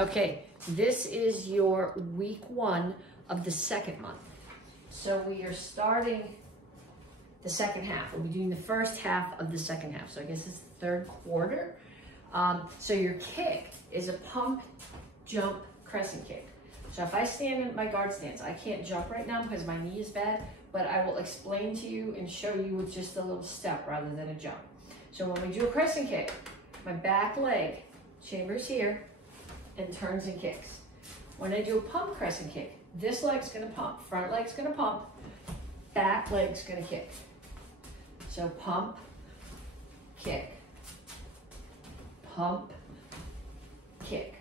Okay, this is your week 1 of the second month. So we are starting the second half. We'll be doing the first half of the second half. So I guess it's the third quarter. So your kick is a pump, jump, crescent kick. So if I stand in my guard stance, I can't jump right now because my knee is bad, but I will explain to you and show you with just a little step rather than a jump. So when we do a crescent kick, my back leg chambers here and turns and kicks. When I do a pump crescent kick, this leg's gonna pump, front leg's gonna pump, back leg's gonna kick. So pump, kick, pump, kick.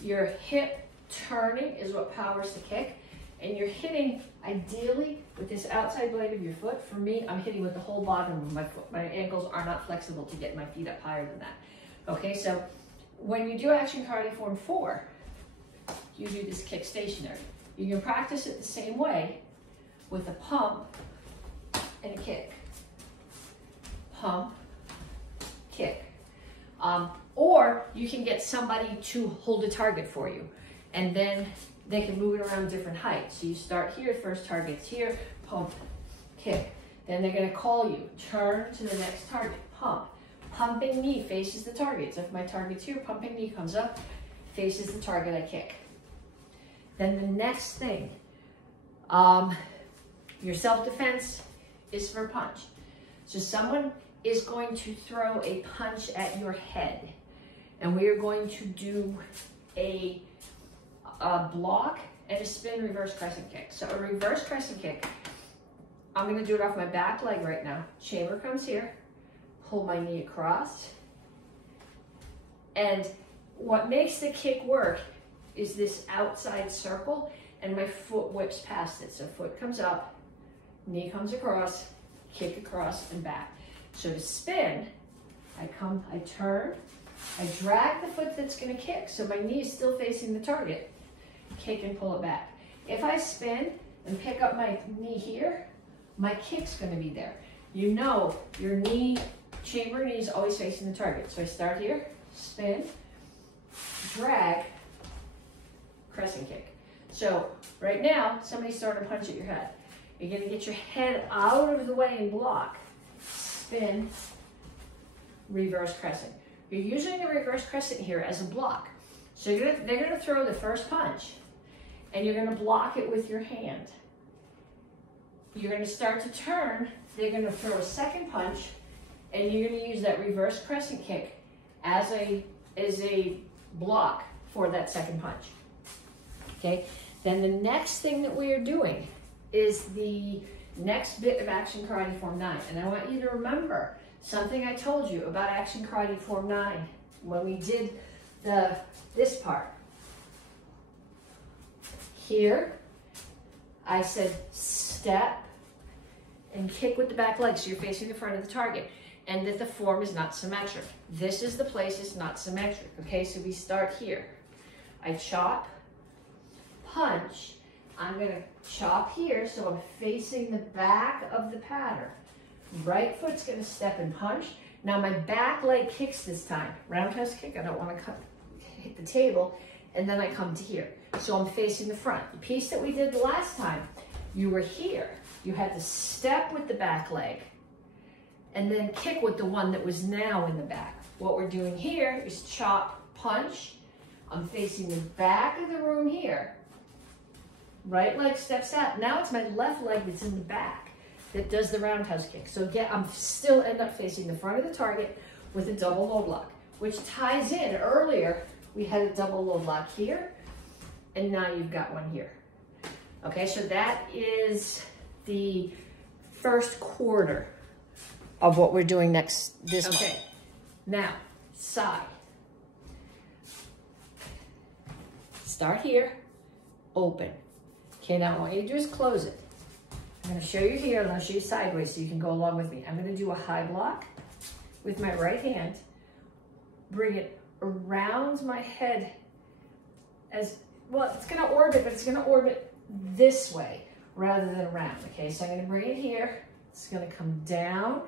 Your hip turning is what powers the kick, and you're hitting ideally with this outside blade of your foot. For me, I'm hitting with the whole bottom of my foot. My ankles are not flexible to get my feet up higher than that. Okay, so when you do action karate form 4, you do this kick stationary. You can practice it the same way with a pump and a kick. Pump, kick. Or you can get somebody to hold a target for you, and then they can move it around different heights. So you start here, first target's here, pump, kick. Then they're gonna call you, turn to the next target, pump. Pumping knee faces the target. So if my target's here, pumping knee comes up, faces the target, I kick. Then the next thing, your self-defense is for punch. So someone is going to throw a punch at your head, and we are going to do a block and a spin reverse crescent kick. So a reverse crescent kick, I'm gonna do it off my back leg right now. Chamber comes here, pull my knee across, and what makes the kick work is this outside circle, and my foot whips past it. So foot comes up, knee comes across, kick across and back. So to spin, I turn, I drag the foot that's gonna kick, so my knee is still facing the target, kick and pull it back. If I spin and pick up my knee here, my kick's gonna be there. You know your knee, chamber knee is always facing the target. So I start here, spin, drag, crescent kick. So right now, somebody's throwing a punch at your head. You're gonna get your head out of the way and block. Spin, reverse crescent. You're using the reverse crescent here as a block. So they're gonna throw the first punch, and you're gonna block it with your hand. You're gonna start to turn, they're gonna throw a second punch, and you're gonna use that reverse crescent kick as a block for that second punch. Okay, then the next thing that we are doing is the next bit of action karate form 9. And I want you to remember something I told you about action karate form 9 when we did this part. Here, I said step and kick with the back leg, so you're facing the front of the target, and that the form is not symmetric. This is the place it's not symmetric, okay? So we start here. I chop, punch. I'm gonna chop here, so I'm facing the back of the pattern. Right foot's gonna step and punch. Now my back leg kicks this time. Roundhouse kick, I don't wanna hit the table, and then I come to here. So I'm facing the front. The piece that we did the last time, you were here. You had to step with the back leg, and then kick with the one that was now in the back. What we're doing here is chop, punch. I'm facing the back of the room here. Right leg steps out. Now it's my left leg that's in the back that does the roundhouse kick. So again, I'm still end up facing the front of the target with a double low block, which ties in. Earlier, we had a double low block here, and now you've got one here. Okay, so that is the first quarter of what we're doing this month. Okay, now, side. Start here, open. Okay, now what I want you to do is close it. I'm gonna show you here, and I'll show you sideways so you can go along with me. I'm gonna do a high block with my right hand, bring it around my head as, well, it's gonna orbit, but it's gonna orbit this way rather than around, okay? So I'm gonna bring it here, it's gonna come down,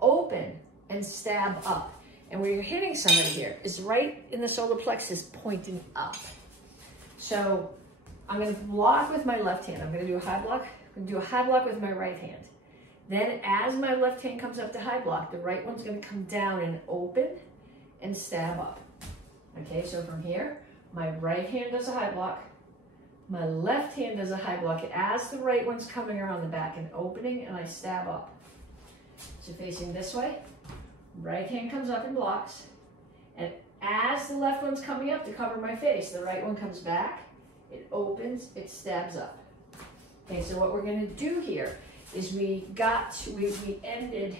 open, and stab up. And where you're hitting somebody here is right in the solar plexus pointing up. So I'm gonna block with my left hand. I'm gonna do a high block. I'm gonna do a high block with my right hand. Then as my left hand comes up to high block, the right one's gonna come down and open and stab up. Okay, so from here, my right hand does a high block. My left hand does a high block as the right one's coming around the back and opening, and I stab up. So facing this way, right hand comes up and blocks. And as the left one's coming up to cover my face, the right one comes back, it opens, it stabs up. Okay, so what we're gonna do here is we ended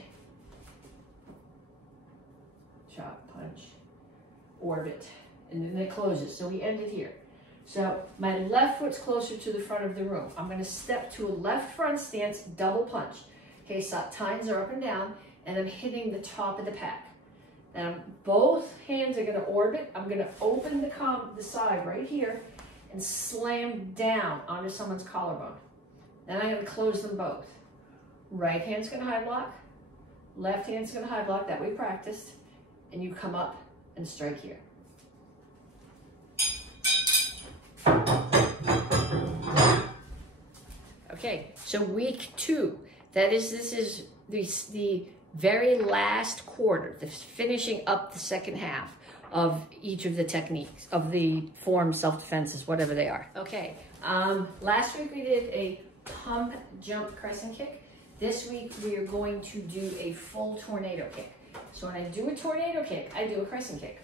chop, punch, orbit, and then it closes. So we ended here. So my left foot's closer to the front of the room. I'm gonna step to a left front stance, double punch. Okay, so tines are up and down, and I'm hitting the top of the pack. Now both hands are gonna orbit. I'm gonna open the side right here and slam down onto someone's collarbone. Then I'm gonna close them both. Right hand's gonna high block, left hand's gonna high block, that we practiced, and you come up and strike here. Okay, so week 2, this is the very last quarter, the finishing up the second half of each of the techniques, of the forms, self-defenses, whatever they are. Okay, last week we did a pump, jump, crescent kick. This week we are going to do a full tornado kick. So when I do a tornado kick, I do a crescent kick.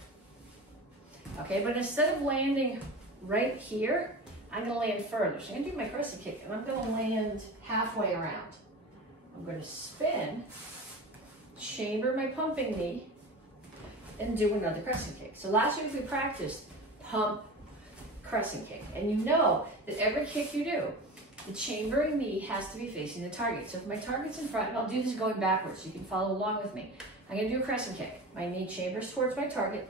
Okay, but instead of landing right here, I'm gonna land further. So I'm gonna do my crescent kick, and I'm gonna land halfway around. I'm gonna spin, chamber my pumping knee, and do another crescent kick. So last week we practiced pump, crescent kick. And you know that every kick you do, the chambering knee has to be facing the target. So if my target's in front, and I'll do this going backwards so you can follow along with me. I'm gonna do a crescent kick. My knee chambers towards my target,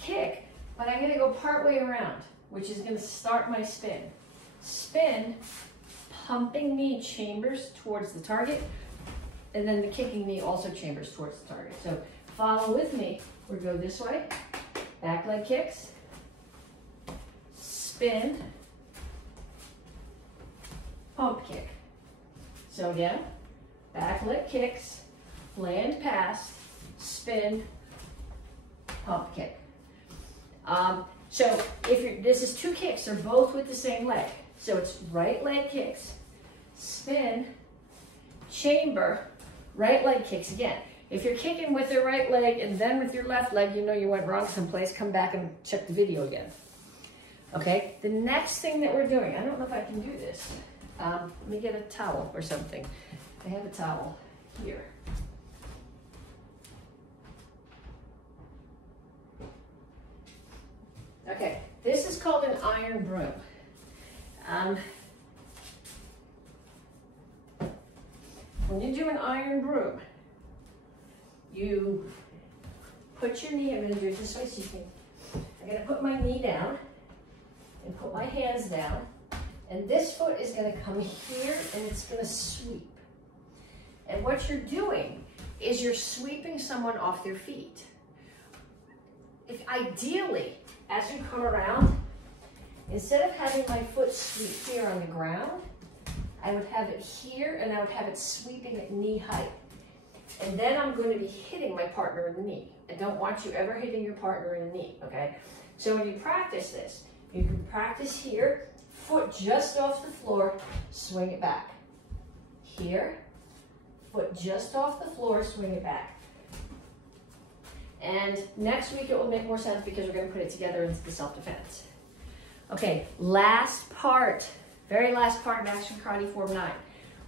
kick, but I'm gonna go part way around, which is gonna start my spin. Spin, pumping knee chambers towards the target, and then the kicking knee also chambers towards the target. So follow with me. We go this way, back leg kicks, spin, pump kick. So again, back leg kicks, land pass, spin, pump kick. So this is 2 kicks, they're both with the same leg. So it's right leg kicks, spin, chamber, right leg kicks again. If you're kicking with your right leg and then with your left leg, you know you went wrong someplace, come back and check the video again. Okay, the next thing that we're doing, I don't know if I can do this. Let me get a towel or something. I have a towel here. Okay, this is called an iron broom. When you do an iron broom, you put your knee, I'm going to do it this way so you can, I'm going to put my knee down and put my hands down, and this foot is going to come here and it's going to sweep. And what you're doing is you're sweeping someone off their feet. If ideally, as you come around, instead of having my foot sweep here on the ground, I would have it here and I would have it sweeping at knee height. And then I'm going to be hitting my partner in the knee. I don't want you ever hitting your partner in the knee, okay? So when you practice this, you can practice here, foot just off the floor, swing it back. Here, foot just off the floor, swing it back. And next week it will make more sense because we're going to put it together into the self-defense. Okay, last part, very last part of Action Karate Form 9.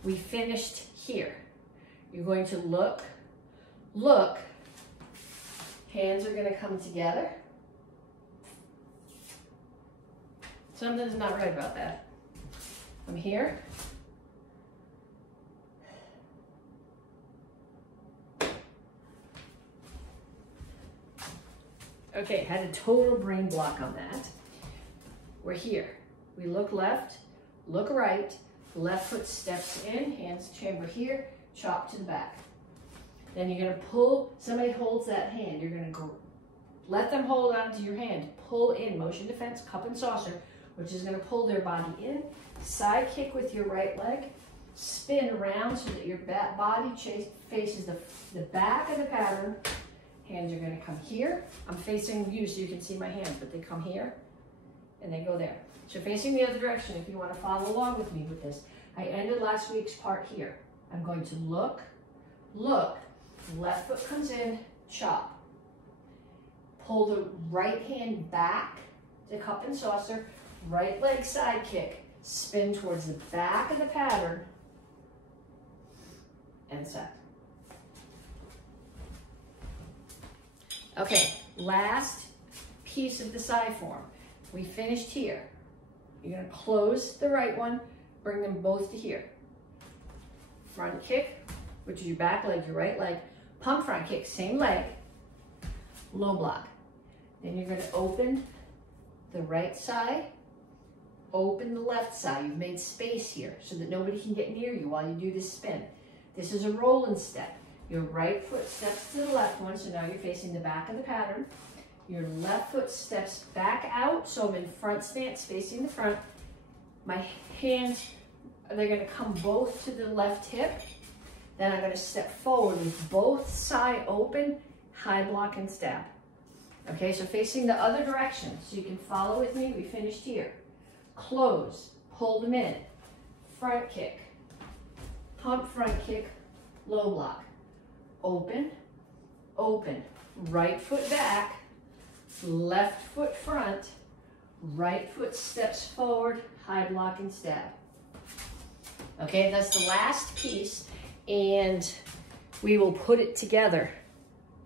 We finished here. You're going to look, hands are going to come together. Something's not right about that. I'm here. Okay, had a total brain block on that. We're here. We look left, look right, left foot steps in, hands chamber here, chop to the back. Then you're gonna pull, somebody holds that hand. You're gonna go, let them hold onto your hand. Pull in, motion defense, cup and saucer, which is gonna pull their body in. Side kick with your right leg. Spin around so that your body faces the back of the pattern. Hands are gonna come here. I'm facing you so you can see my hands, but they come here and they go there. So facing the other direction, if you wanna follow along with me with this. I ended last week's part here. I'm going to look, left foot comes in, chop. Pull the right hand back to cup and saucer, right leg side kick, spin towards the back of the pattern, and set. Okay, last piece of the side form. We finished here. You're gonna close the right one, bring them both to here. Front kick, which is your back leg, your right leg. Pump front kick, same leg, low block. Then you're gonna open the right side, open the left side. You've made space here so that nobody can get near you while you do this spin. This is a rolling step. Your right foot steps to the left one, so now you're facing the back of the pattern. Your left foot steps back out, so I'm in front stance, facing the front. My hands, they're gonna come both to the left hip. Then I'm gonna step forward with both side open, high block and stab. Okay, so facing the other direction, so you can follow with me. We finished here. Close, pull them in, front kick, pump front kick, low block. Open, open, right foot back, left foot front, right foot steps forward, high block and stab. Okay, that's the last piece, and we will put it together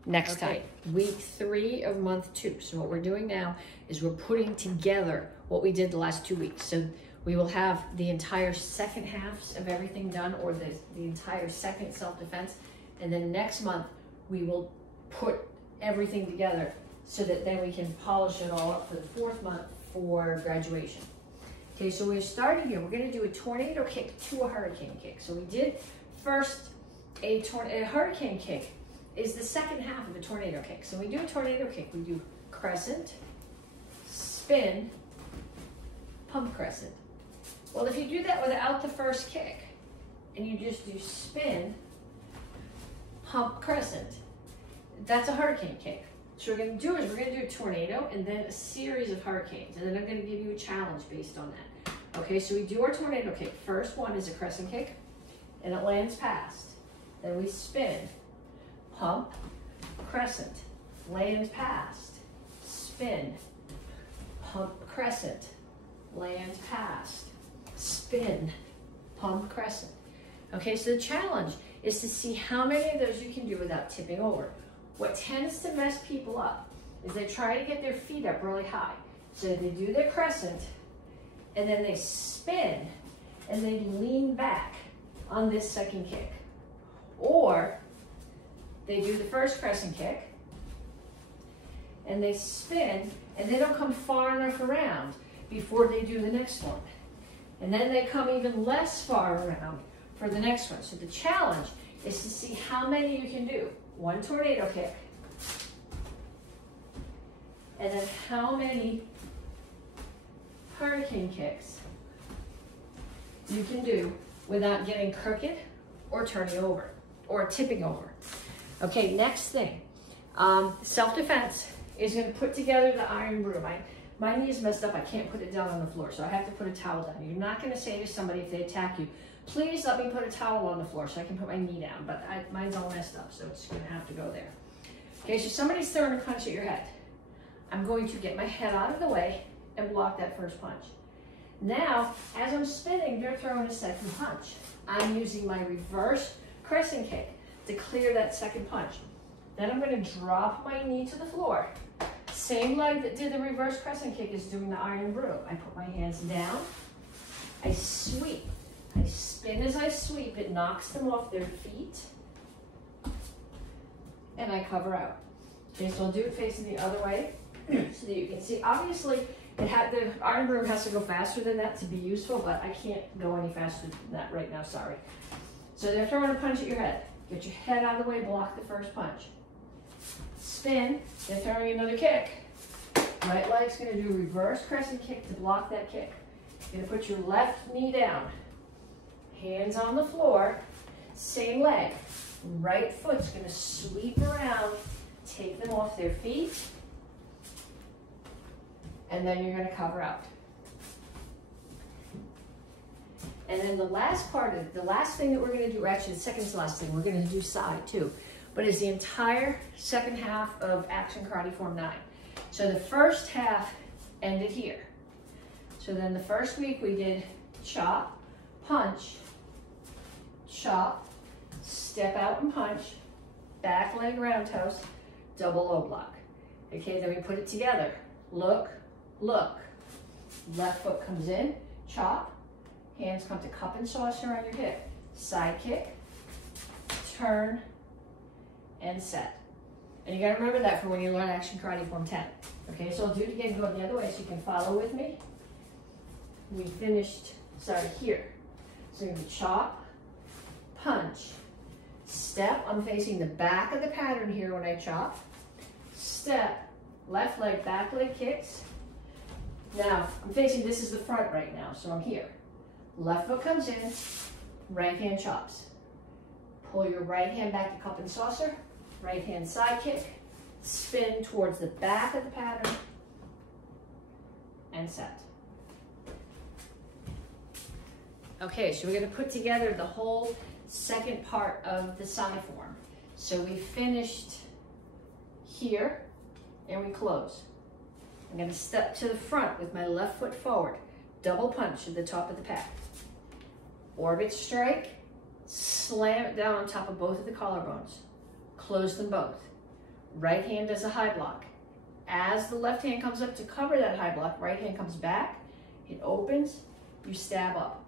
next time. Week 3 of month 2. So what we're doing now is we're putting together what we did the last 2 weeks. So we will have the entire second halves of everything done, or the entire second self-defense. And then next month, we will put everything together so that then we can polish it all up for the 4th month for graduation. Okay, so we're starting here. We're gonna do a tornado kick to a hurricane kick. So we did first a hurricane kick is the second half of a tornado kick. So when we do a tornado kick, we do crescent, spin, pump crescent. Well, if you do that without the first kick, and you just do spin, pump crescent, that's a hurricane kick. So what we're gonna do is we're gonna do a tornado and then a series of hurricanes. And then I'm gonna give you a challenge based on that. Okay, so we do our tornado kick. First one is a crescent kick, and it lands past. Then we spin, pump, crescent, land past, spin, pump crescent, land past, spin, pump crescent. Okay, so the challenge is to see how many of those you can do without tipping over. What tends to mess people up is they try to get their feet up really high. So they do their crescent, and then they spin, and they lean back on this second kick. Or they do the first crescent kick, and they spin, and they don't come far enough around before they do the next one. And then they come even less far around for the next one. So the challenge is to see how many you can do. One tornado kick, and then how many hurricane kicks you can do without getting crooked or turning over or tipping over. Okay, next thing, self-defense is going to put together the iron broom. My knee is messed up. I can't put it down on the floor, so I have to put a towel down. You're not going to say to somebody if they attack you, please let me put a towel on the floor so I can put my knee down, but mine's all messed up, so it's gonna have to go there. Okay, so somebody's throwing a punch at your head. I'm going to get my head out of the way and block that first punch. Now, as I'm spinning, they're throwing a second punch. I'm using my reverse crescent kick to clear that second punch. Then I'm gonna drop my knee to the floor. Same leg that did the reverse crescent kick is doing the iron broom. I put my hands down, I sweep. I spin as I sweep, it knocks them off their feet, and I cover out. Okay, so I'll do it facing the other way so that you can see. Obviously, the iron broom has to go faster than that to be useful, but I can't go any faster than that right now, sorry. So they're throwing a punch at your head. Get your head out of the way, block the first punch. Spin, then throwing another kick. Right leg's gonna do reverse crescent kick to block that kick. You're gonna put your left knee down. Hands on the floor, same leg. Right foot's gonna sweep around, take them off their feet, and then you're gonna cover out. And then the last thing that we're gonna do, actually the second to last thing, we're gonna do side too, but it's the entire second half of Action Karate Form 9. So the first half ended here. So then the first week we did chop, punch, chop, step out and punch, back leg roundhouse, double low block. Okay, then we put it together. Look, look. Left foot comes in, chop, hands come to cup and saucer on your hip. Side kick, turn, and set. And you gotta remember that for when you learn Action Karate Form 10. Okay, so I'll do it again, go the other way so you can follow with me. We finished, here. So you're gonna chop, punch, step. I'm facing the back of the pattern here when I chop. Step, left leg, back leg kicks. Now, I'm facing, this is the front right now, so I'm here. Left foot comes in, right hand chops. Pull your right hand back to cup and saucer, right hand side kick, spin towards the back of the pattern, and set. Okay, so we're gonna put together the whole second part of the side form. So we finished here, and we close. I'm gonna step to the front with my left foot forward, double punch at the top of the pad. Orbit strike, slam it down on top of both of the collarbones. Close them both. Right hand does a high block. As the left hand comes up to cover that high block, right hand comes back, it opens, you stab up.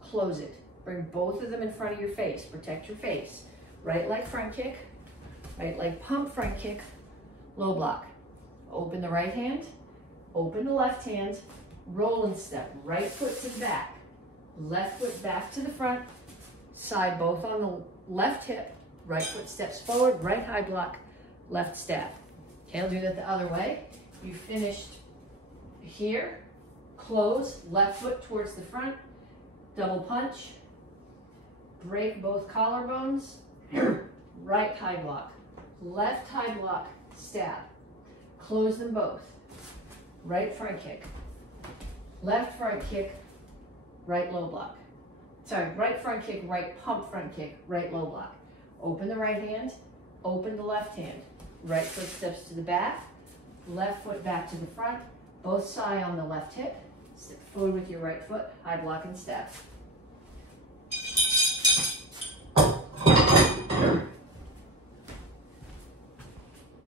Close it. Bring both of them in front of your face. Protect your face. Right leg front kick, right leg pump front kick, low block. Open the right hand, open the left hand, roll and step. Right foot to the back, left foot back to the front, side both on the left hip, right foot steps forward, right high block, left stab. Okay, I'll do that the other way. You finished here, close, left foot towards the front, double punch, break both collarbones, right high block, left high block, stab. Close them both. Right front kick, left front kick, right low block. Sorry, right front kick, right pump front kick, right low block. Open the right hand, open the left hand. Right foot steps to the back, left foot back to the front, both side on the left hip. Step forward with your right foot, high block and step.